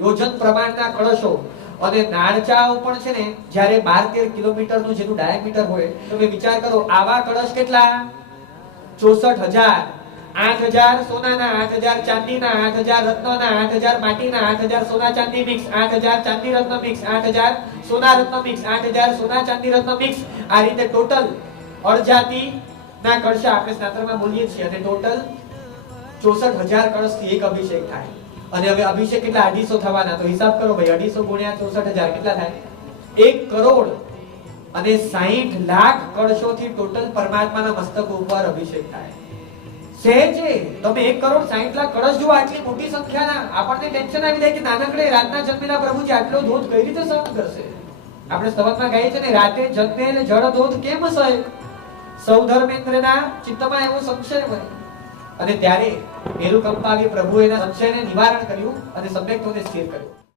યોજન પ્રમાણના કળશો અને નાળચાઓ પણ છે ને જ્યારે 12-13 કિલોમીટરનું જેનું ડાયામીટર હોય, તમે વિચાર કરો આવા કળશ કેટલા? 64,000. 8,000 સોનાના, 8,000 ચાંદીના, 8,000 રત્નના, 8,000 માટીના, 8,000 સોના ચાંદી મિક્સ, 8,000 ચાંદી રત્ન મિક્સ, 8,000 સોના રત્ન મિક્સ, 8,000 સોના ચાંદી રત્ન મિક્સ. આ રીતે ટોટલ અડજાતિ ના કળશ આપણે સ્નાતરમાં બોલીએ છીએ અને ટોટલ 64,000 કળશથી એક અભિષેક થાય. અને હવે અભિષેક કેટલા? 250 થવાના. તો હિસાબ કરો ભાઈ, 250 ગુણ્યા 64,000 કેટલા થાય? 1 કરોડ અને 60 લાખ કળશોથી ટોટલ પરમાત્માના મસ્તક ઉપર અભિષેક થાય. સહેજે તમે 1 કરોડ 60 લાખ કળશ જુઓ, આટલી મોટી સંખ્યાના, આપણને ટેન્શન આવી જાય કે નાનકડે રાતના જન્મેલા પ્રભુજી આટલો ધોધ કઈ રીતે સહન કરશે? આપણે સ્તવનમાં ગાઈએ છીએ ને, રાતે જન્મે એટલે જળ ધોધ કેમ સહે? સૌ ધર્મેન્દ્રના ચિત્તમાં એવો સંશય બને. અને ત્યારે મેરુ કંપાવી પ્રભુએ એના સંશયને નિવારણ કર્યું અને સમ્યક્તોને સ્થિર કર્યું.